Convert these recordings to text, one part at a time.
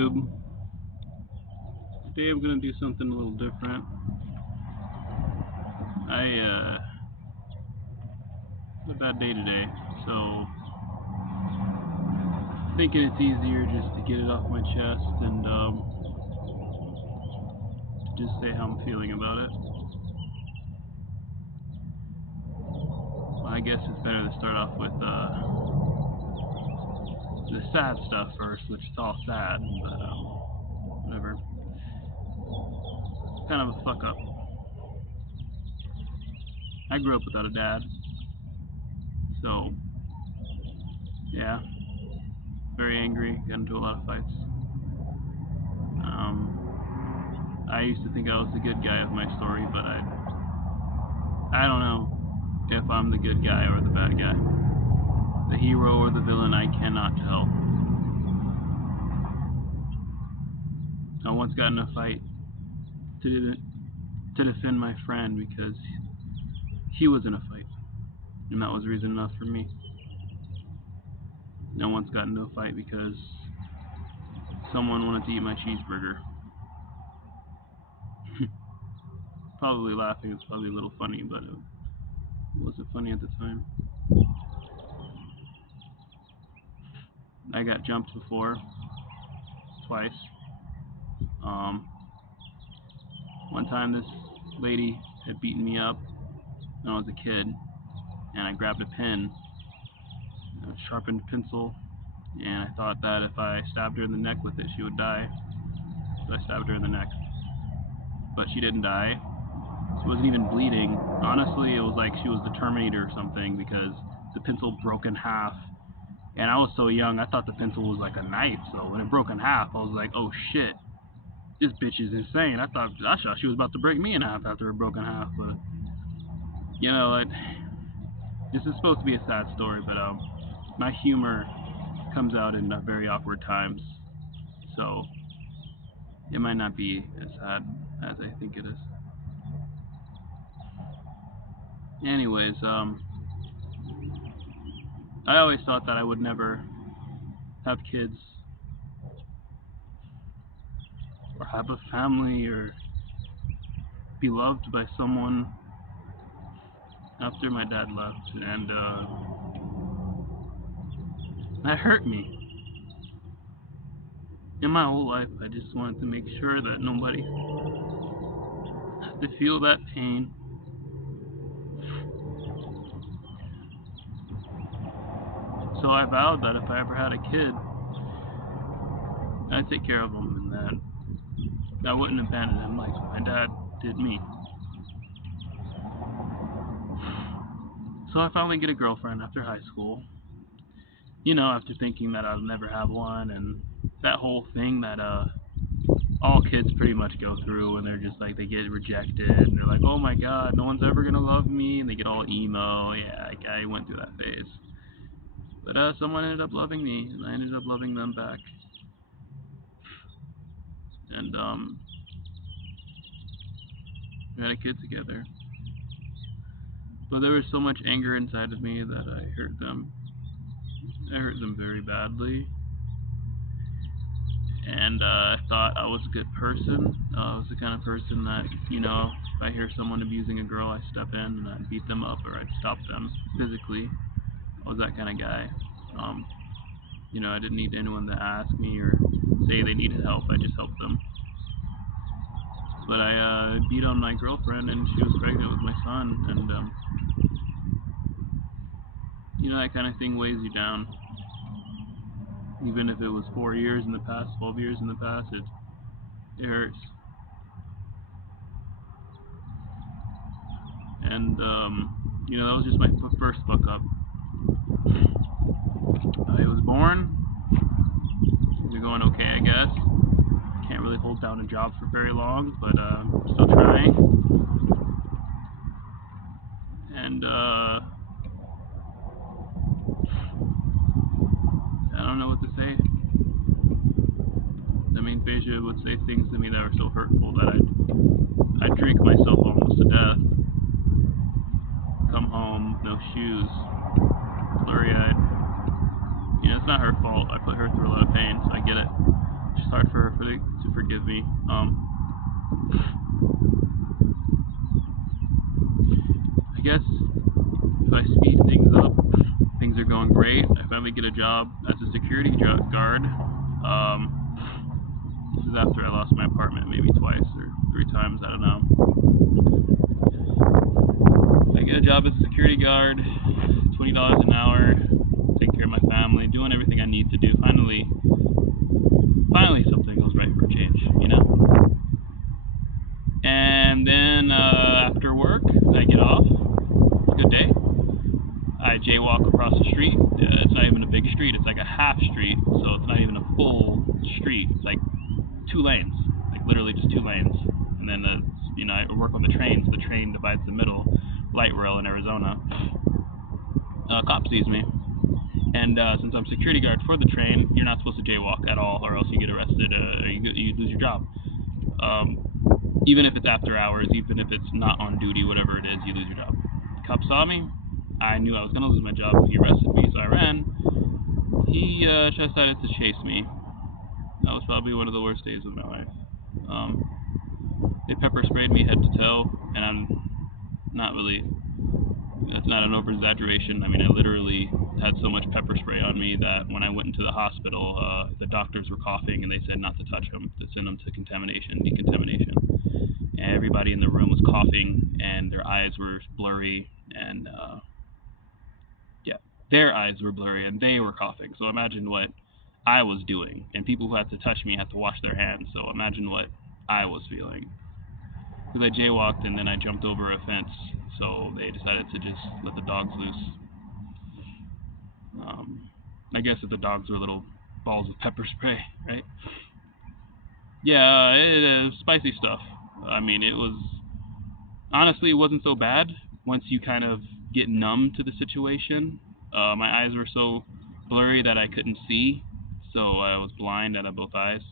YouTube. Today I'm gonna do something a little different. I had a bad day today, so thinking it's easier just to get it off my chest and just say how I'm feeling about it. Well, I guess it's better to start off with the sad stuff first, which is all sad, but whatever. Kind of a fuck up. I grew up without a dad, so yeah, very angry, got into a lot of fights. I used to think I was the good guy of my story, but I don't know if I'm the good guy or the bad guy, the hero or the villain. I cannot tell. I once got in a fight to defend my friend because he was in a fight, and that was reason enough for me. I once got into a fight because someone wanted to eat my cheeseburger. Probably laughing, it's probably a little funny, but it wasn't funny at the time. I got jumped before, twice. One time this lady had beaten me up when I was a kid, and I grabbed a pen, a sharpened pencil, and I thought that if I stabbed her in the neck with it, she would die. So I stabbed her in the neck. But she didn't die. She wasn't even bleeding. Honestly, it was like she was the Terminator or something, because the pencil broke in half. And I was so young, I thought the pencil was like a knife. So when it broke in half, I was like, oh shit, this bitch is insane. I thought she was about to break me in half after it broke in half. But you know, this is supposed to be a sad story, but my humor comes out in very awkward times, so it might not be as sad as I think it is. Anyways, I always thought that I would never have kids or have a family or be loved by someone after my dad left, and that hurt me. In my whole life, I just wanted to make sure that nobody had to feel that pain. So I vowed that if I ever had a kid, I'd take care of him, and that I wouldn't abandon him like my dad did me. So I finally get a girlfriend after high school. You know, after thinking that I'll never have one, and that whole thing that all kids pretty much go through, and they're just like, they get rejected, and they're like, oh my god, no one's ever gonna love me, and they get all emo. Yeah, I went through that phase. But someone ended up loving me, and I ended up loving them back. And we had a kid together. But there was so much anger inside of me that I hurt them. I hurt them very badly. And I thought I was a good person. I was the kind of person that, you know, if I hear someone abusing a girl, I step in and I'd beat them up, or I'd stop them physically. I was that kind of guy. You know, I didn't need anyone to ask me or say they needed help. I just helped them. But I beat on my girlfriend, and she was pregnant with my son, and you know, that kind of thing weighs you down. Even if it was 4 years in the past, 12 years in the past, it hurts. And you know, that was just my first fuck up. I was born. Things are going okay, I guess. Can't really hold down a job for very long, but still trying. And I don't know what to say. I mean, Phasia would say things to me that were so hurtful that I'd drink myself almost to death. Come home, no shoes, blurry-eyed. You know, it's not her fault. I put her through a lot of pain, so I get it. It's just hard for they to forgive me. I guess if I speed things up, things are going great. I finally get a job as a security guard. This is after I lost my apartment maybe twice or 3 times, I don't know. I get a job as a security guard, $20 an hour, taking care of my family, doing everything I need to do. Finally something goes right for a change, you know? And then after work, I get off. Good day. I jaywalk across the street. It's not even a big street. It's like a half street, so it's not even a full street. It's like 2 lanes, like literally just 2 lanes. And then I work on the train, so the train divides the middle. Light rail in Arizona. Cop sees me, and since I'm security guard for the train, you're not supposed to jaywalk at all, or else you get arrested. You lose your job. Even if it's after hours, even if it's not on duty, whatever it is, you lose your job. The cop saw me. I knew I was going to lose my job if he arrested me, so I ran. He decided to chase me. That was probably one of the worst days of my life. They pepper sprayed me head to toe, and I'm not really, that's not an over-exaggeration. I mean, I literally had so much pepper spray on me that when I went into the hospital, the doctors were coughing, and they said not to touch them, to send them to decontamination. And everybody in the room was coughing, and their eyes were blurry, and their eyes were blurry, and they were coughing. So imagine what I was doing, and people who had to touch me had to wash their hands. So imagine what I was feeling. Because I jaywalked, and then I jumped over a fence, so they decided to just let the dogs loose. I guess that the dogs were little balls of pepper spray, right? Yeah, it spicy stuff. I mean, honestly, it wasn't so bad once you kind of get numb to the situation. My eyes were so blurry that I couldn't see, so I was blind out of both eyes.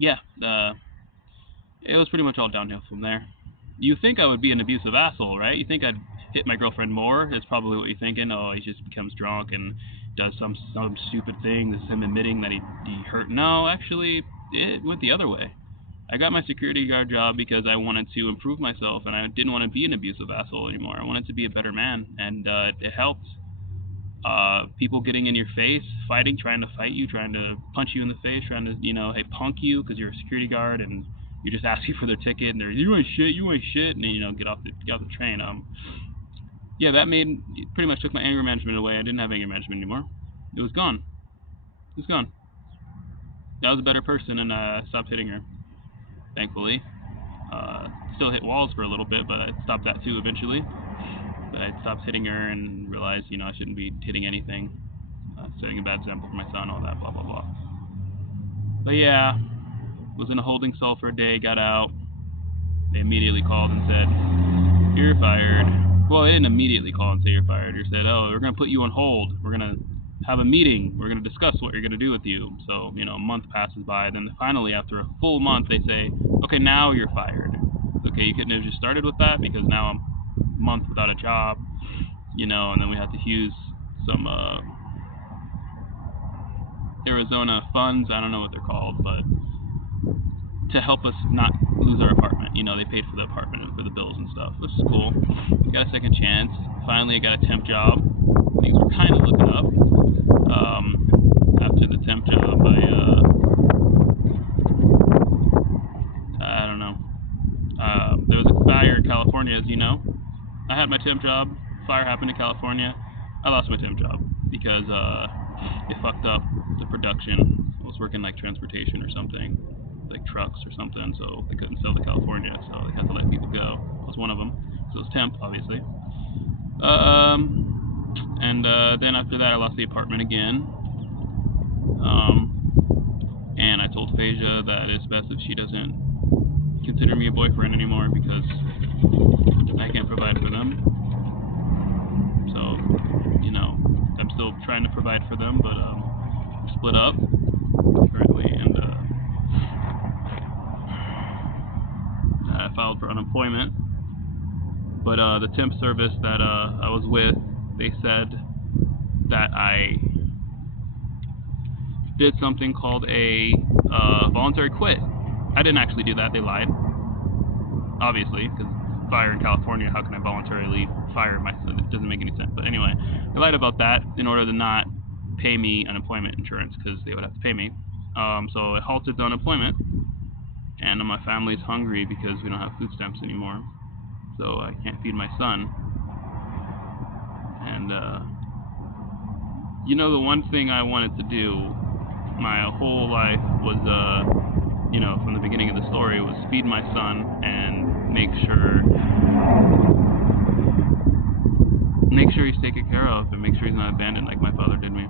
It was pretty much all downhill from there. You think I would be an abusive asshole, right? You think I'd hit my girlfriend more? That's probably what you're thinking. Oh, he just becomes drunk and does some stupid thing. This is him admitting that he hurt. No, actually, it went the other way. I got my security guard job because I wanted to improve myself, and I didn't want to be an abusive asshole anymore. I wanted to be a better man, and it helped. People getting in your face, fighting, trying to fight you, trying to punch you in the face, trying to, hey, punk you because you're a security guard, and you're just asking for their ticket, and they're, you ain't shit, and then, get off the train. That pretty much took my anger management away. I didn't have anger management anymore. It was gone. It was gone. I was a better person, and I stopped hitting her, thankfully. Still hit walls for a little bit, but I stopped that too eventually. But I stopped hitting her and realized, I shouldn't be hitting anything. Setting a bad example for my son, all that, blah, blah, blah. But yeah, was in a holding cell for a day, got out. They immediately called and said, you're fired. Well, they didn't immediately call and say you're fired. They said, we're going to put you on hold. We're going to have a meeting. We're going to discuss what you're going to do with you. So, a month passes by. Then finally, after a full month, they say, okay, now you're fired. Okay, you couldn't have just started with that because now I'm a month without a job, and then we had to use some Arizona funds. I don't know what they're called, but to help us not lose our apartment. They paid for the apartment and for the bills and stuff, which is cool. Got a second chance. Finally, I got a temp job. Things were kind of looking up. After the temp job, I don't know. There was a fire in California, as you know. I had my temp job. Fire happened in California. I lost my temp job because it fucked up the production. I was working like transportation or something, like trucks or something, so they couldn't sell to California, so they had to let people go. I was one of them, so it was temp, obviously. Then after that, I lost the apartment again. And I told Phasia that it's best if she doesn't consider me a boyfriend anymore because I can't provide for them. So, I'm still trying to provide for them, but we're split up currently, and I filed for unemployment. But the temp service that I was with, they said that I did something called a voluntary quit. I didn't actually do that. They lied, obviously, because fire in California. How can I voluntarily fire myself? It doesn't make any sense. But anyway, they lied about that in order to not pay me unemployment insurance because they would have to pay me. So it halted the unemployment, and my family's hungry because we don't have food stamps anymore. So I can't feed my son. And the one thing I wanted to do my whole life was, from the beginning of the story, was feed my son and make sure he's taken care of and make sure he's not abandoned like my father did me.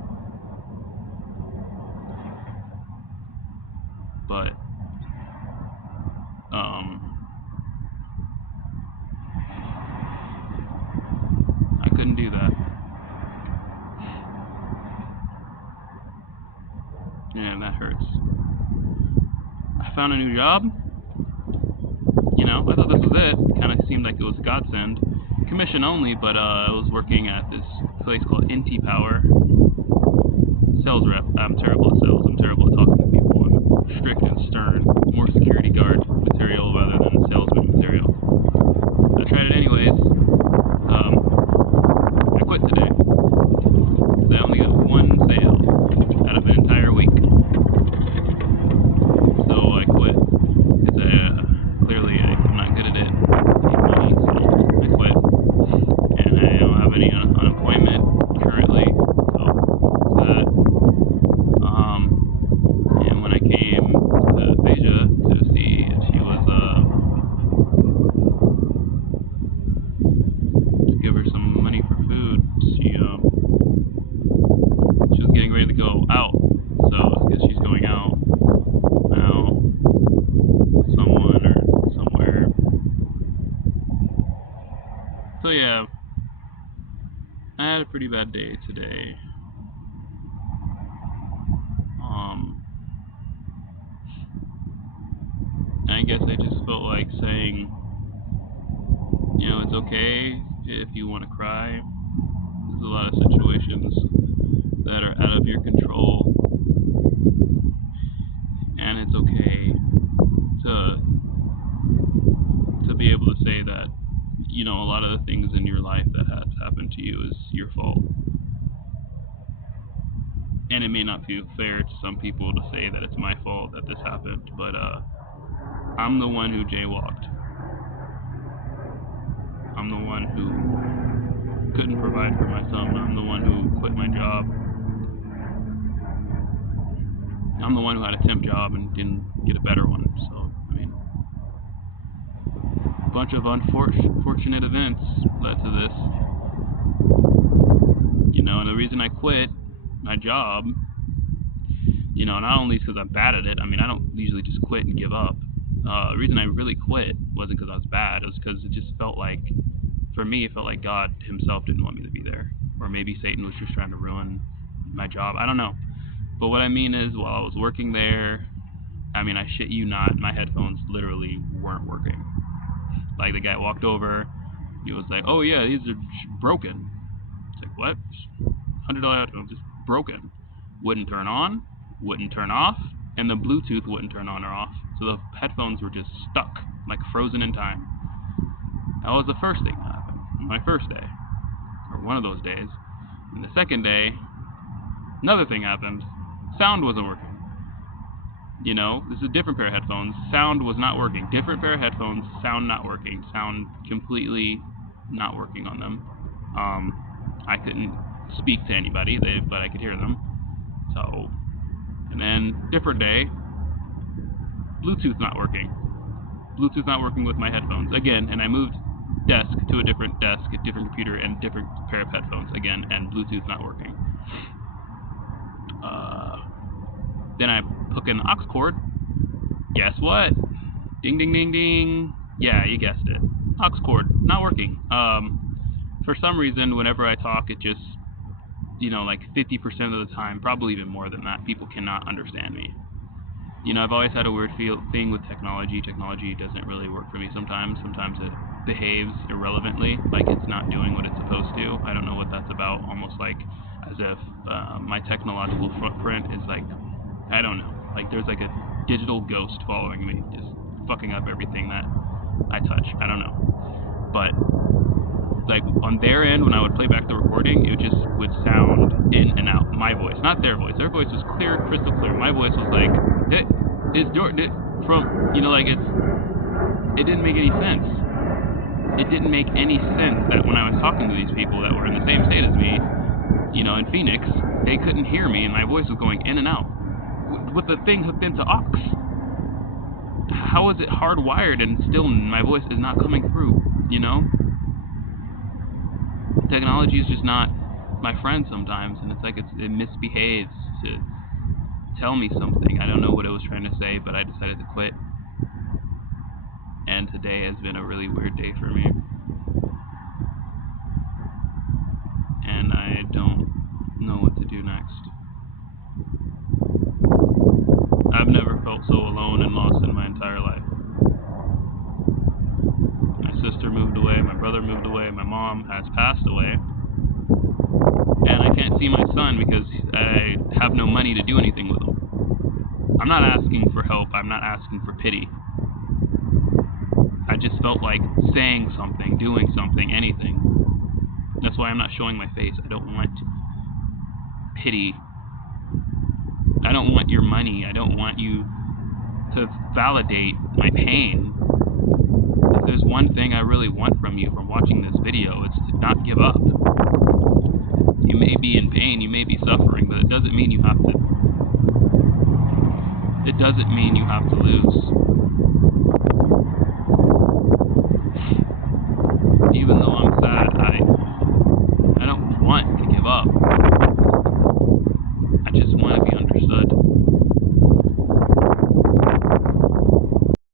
But I couldn't do that. And that hurts. I found a new job. I thought this was it. Kind of seemed like it was a godsend. Commission only, but I was working at this place called NT Power. Sales rep. I'm terrible at sales. I'm terrible at talking to people. I'm strict and stern. More security guard material rather than salesman material. I tried it anyways. I quit today. Because I only got one sale out of an entire week. So I quit. Because clearly I'm not good at it. I need money, so I quit. And I don't have any unemployment currently. So that. And when I came to Phasia to see if she was to give her some money for food, she was getting ready to go out. So I guess she's going out now with someone or somewhere. So yeah, I had a pretty bad day today. I guess I just felt like saying, it's okay if you want to cry. There's a lot of situations that are out of your control, and it's okay to be able to say that, a lot of the things in your life that has happened to you is your fault. And it may not feel fair to some people to say that it's my fault that this happened, but I'm the one who jaywalked. I'm the one who couldn't provide for my son. I'm the one who quit my job. I'm the one who had a temp job and didn't get a better one. So, a bunch of unfortunate events led to this. And the reason I quit my job, not only is because I'm bad at it. I don't usually just quit and give up. The reason I really quit wasn't because I was bad. It was because it just felt like, for me, it felt like God himself didn't want me to be there. Or maybe Satan was just trying to ruin my job. I don't know. But what I mean is, while I was working there, I shit you not, my headphones literally weren't working. Like, the guy walked over, he was like, oh yeah, these are broken. It's like, what? $100 headphones, just broken. Wouldn't turn on, wouldn't turn off, and the Bluetooth wouldn't turn on or off. So the headphones were just stuck, like frozen in time. That was the first thing that happened, my first day, or one of those days. And the second day, another thing happened. Sound wasn't working. This is a different pair of headphones. Sound was not working. Different pair of headphones, sound not working. Sound completely not working on them. I couldn't speak to anybody, but I could hear them. So, and then different day, Bluetooth not working. Bluetooth not working with my headphones again, and I moved desk to a different desk, a different computer, and different pair of headphones again, and Bluetooth not working. Then I hook in the aux cord. Guess what? Ding, ding, ding, ding. Yeah, you guessed it. Aux cord not working. For some reason, whenever I talk, it just, like 50% of the time, probably even more than that, people cannot understand me. I've always had a weird thing with technology. Technology doesn't really work for me sometimes. Sometimes it behaves irrelevantly, like it's not doing what it's supposed to. I don't know what that's about. Almost like as if my technological footprint is like I don't know. Like, there's like a digital ghost following me, just fucking up everything that I touch. I don't know. But, like, on their end, when I would play back the recording, it just would sound in and out. My voice, not their voice. Their voice was clear, crystal clear. My voice was like, it's from, you know, like, it didn't make any sense. It didn't make any sense that when I was talking to these people that were in the same state as me, you know, in Phoenix, they couldn't hear me and my voice was going in and out with the thing hooked into aux. How is it hardwired and still my voice is not coming through, you know? Technology is just not my friend sometimes, and it's like it misbehaves to tell me something. I don't know what it was trying to say, but I decided to quit. And today has been a really weird day for me. And I don't know what to do next. I've never felt so alone and lost in my entire life. My sister moved away, my brother moved away, my mom has passed away. And I can't see my son because I have no money to do anything with him. I'm not asking for help, I'm not asking for pity. I just felt like saying something, doing something, anything. That's why I'm not showing my face. I don't want pity. I don't want your money. I don't want you to validate my pain. If there's one thing I really want from you from watching this video, it's to not give up. You may be in pain, you may be suffering, but it doesn't mean you have to. It doesn't mean you have to lose. Even though I'm sad,